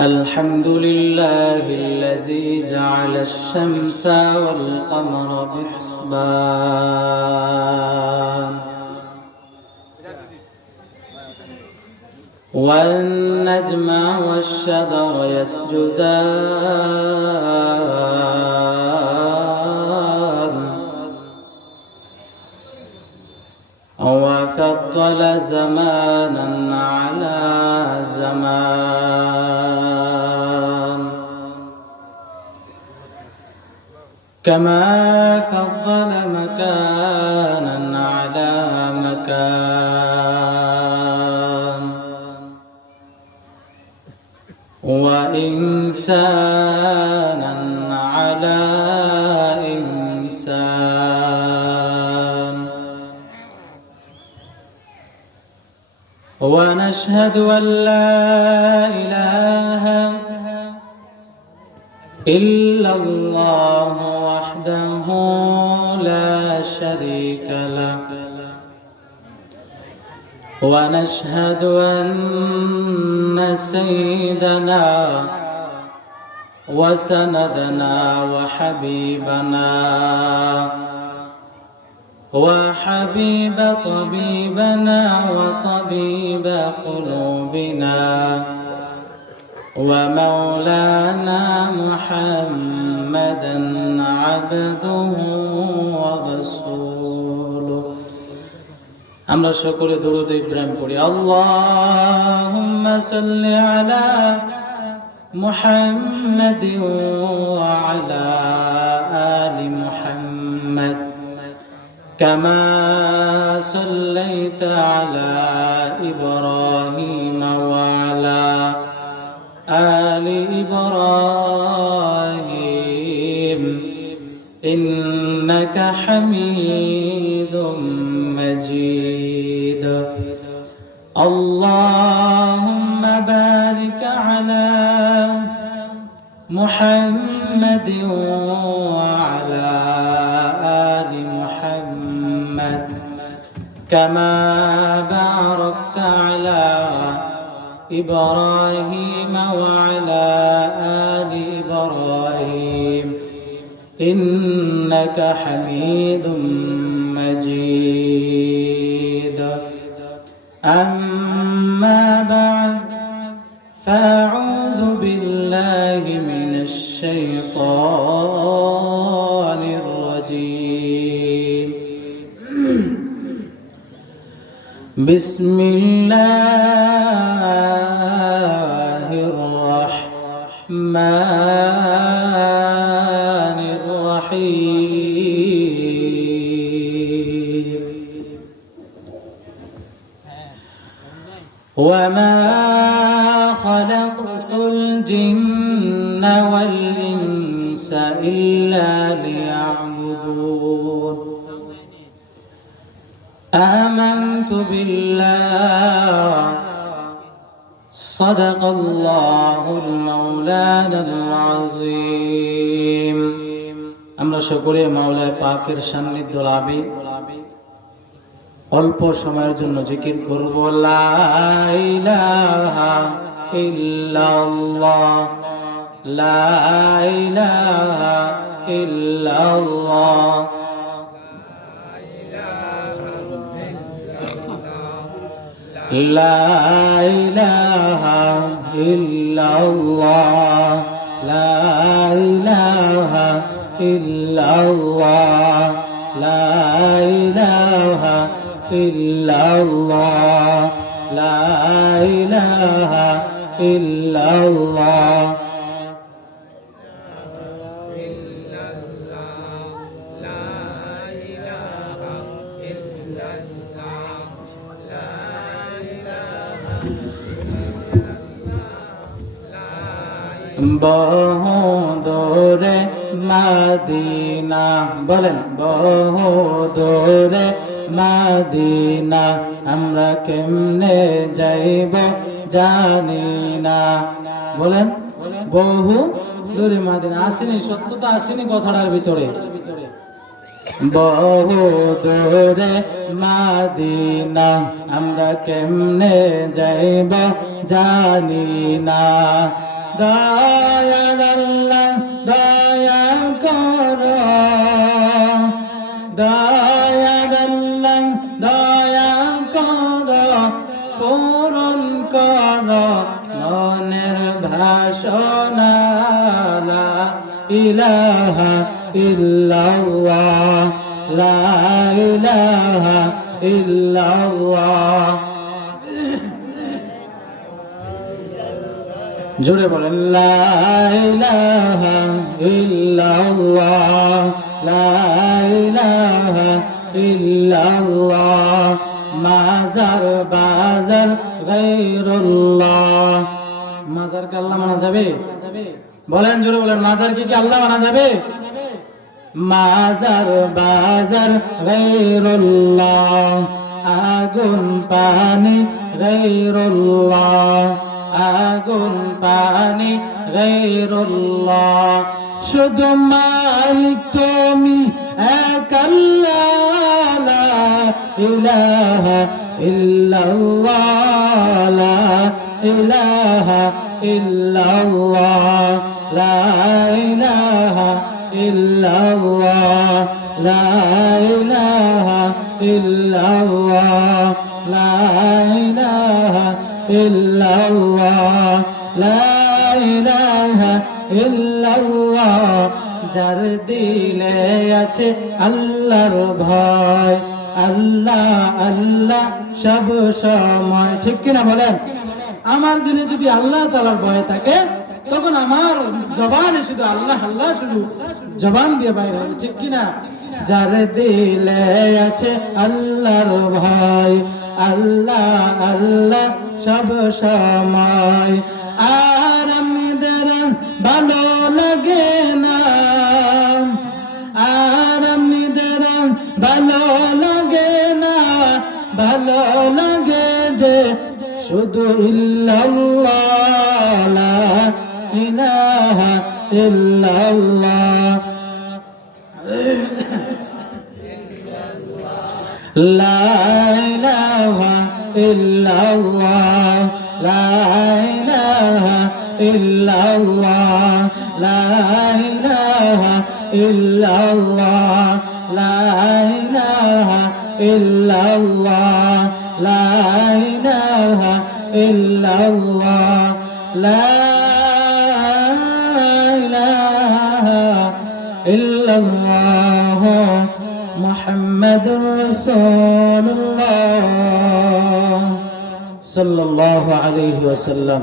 الحمد لله الذي جعل الشمس والقمر بحسبان والنجم والشجر يسجدان وفضل زمانا على زمان كما فضل مكانا على مكان وإنسانا على إنسان ونشهد أن لا إله إلا الله وحده لا شريك له ونشهد أن سيدنا وسندنا وحبيبنا وحبيب طبيبنا وطبيب قلوبنا ومولانا محمدا عبده ورسوله আমরা সকলে দরুদ ইব্রাহিম পড়ি আল্লাহুম্মা সাল্লি আলা মুহাম্মাদিন ওয়া আলা আলি মুহাম্মাদ كما صليت على إبراهيم وعلى آل إبراهيم إنك حميد مجيد اللهم بارك على محمد وعلى آل محمد كما باركت على إبراهيم وعلى آل إبراهيم إنك حميد مجيد أما بعد فأعوذ بالله من الشيطان الرجيم بسم الله الرحمن الرحيم وما خلقت الجن والإنس إلا ليعبدون آمنت بالله صدق الله المولانا العظيم আমরা সকলে মাওলা পাকের সান্নিধ্য লাভে অল্প সময়ের জন্য জিকির করব লা ইলাহা ইল্লাল্লাহ লা ইলাহা ইল্লাল্লাহ لا إله إلا الله لا إله إلا الله لا إله إلا الله لا إله إلا الله বহু দূরে মদিনা বলেন বহু দূরে মদিনা আমরা কেমনে যাইব জানি না বলেন বহু দূরে মাদিনা আসেনি, সত্যতা আসেনি কথাটার ভিতরে। বহু দূরে মাদিনা আমরা কেমনে যাইব জানি না। দয়ার আল্লাহ দয়া করো, দয়ার আল্লাহ দয়া করো, পূরণ করো মনের ভাষণা। লা ইলাহা ইল্লাল্লাহ, লা ইলাহা ইল্লাল্লাহ। জোরে বলেন লা ইলাহা ইল্লাল্লাহ, লা ইলাহা ইল্লাল্লাহ। মাজার বাজার গায়রুল্লাহ, মাজারকে আল্লাহ মানা যাবে? বলেন জোরে বলেন, মাজার কি আল্লাহ মানা যাবে? মাজার বাজার গায়রুল্লাহ, আগুন পানি গায়রুল্লাহ, আগুন পানি গায়রুল্লাহ। শুধু মালিক তুমি এক আল্লাহ, লা ইলাহা ইল্লাল্লাহ, লা ইলাহা ইল্লাল্লাহ, লা ইলাহা ইল্লাল্লাহ, লা ইলাহা ইল্লাল্লাহ, লা ইলাহা ইল্লাল্লাহ, লা ইলাহা ইল্লাল্লাহ। যার দিলে আছে আল্লাহর ভয়, আল্লাহ আল্লাহ সব সময়, ঠিক কিনা বলেন? আমার দিলে যদি আল্লাহ তাআলার ভয় থাকে তখন আমার জবানে শুধু আল্লাহ আল্লাহ শুধু জবান দিয়ে বাইরে হবে, ঠিক কিনা? যার দিলে আছে আল্লাহর ভয়, আল্লাহ আল্লাহ সব সময়। আর আমাদের ভালো লাগে না, আর আমাদের ভালো লাগে না, ভালো লাগে যে শুধু ইল্লাল্লাহ, লা ইলাহা ইল্লাল্লাহ, লা ইলাহা ইল্লাল্লাহ, লা ইলাহা ইল্লাল্লাহ, লা ইলাহা ইল্লাল্লাহ, লা ইলাহা ইল্লাল্লাহ, লা ইলাহা ইল্লাল্লাহ, লা ইলাহা ইল্লাল্লাহ, মুহাম্মাদুর রাসূলুল্লাহ সাল্লাল্লাহু আলাইহি ওয়াসাল্লাম।